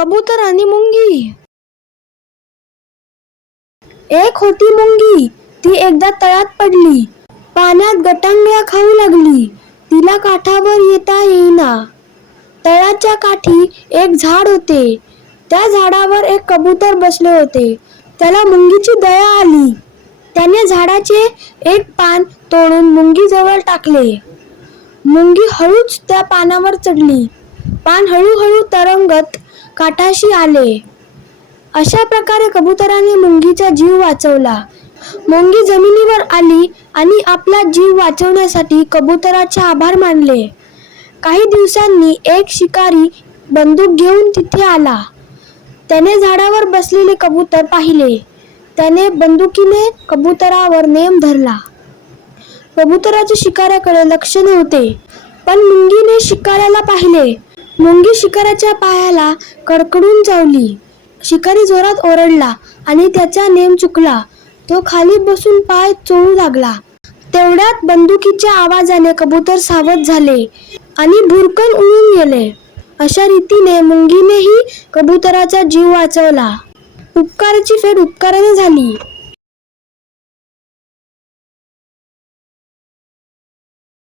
कबूतर आणि मुंगी. एक होती मुंगी. ती एकदा तळ्यात पडली. पाण्यात गटांगळ्या खाऊ लागली. तिला काठावर येता येईना. तळ्याच्या काठी एक झाड होते. त्या झाडावर एक कबूतर बसले होते. त्याला मुंगीची दया आली. त्याने झाडाचे एक पान तोडून मुंगीजवळ टाकले. मुंगी हळूच त्या पानावर चढली. पान हळूहळू तरंगत काठाशी आले. अशा प्रकारे कबुतराने मुंगीचा जीव वाचवला. मुंगी जमिनीवर आली आणि आपला जीव वाचवण्यासाठी कबुतराचे आभार मानले. काही दिवसांनी एक शिकारी बंदूक घेऊन तिथे आला. त्याने झाडावर बसलेले कबूतर पाहिले. त्याने बंदुकीने कबुतरावर नेम धरला. कबुतराचे शिकाऱ्याकडे लक्ष नव्हते पण मुंगीने शिकाऱ्याला पाहिले. मुंगी शिकाराच्या पायाला कडकडून चावली. शिकारी जोरात ओरडला आणि त्याचा नेम चुकला. तो खाली बसून पाय चोळू लागला. तेवढ्यात बंदुकीच्या आवाजाने कबूतर सावध झाले आणि भुरकन उडून गेले. अशा रीतीने मुंगीनेही कबुतराचा जीव वाचवला. उपकाराची फेड उपकाराने झाली.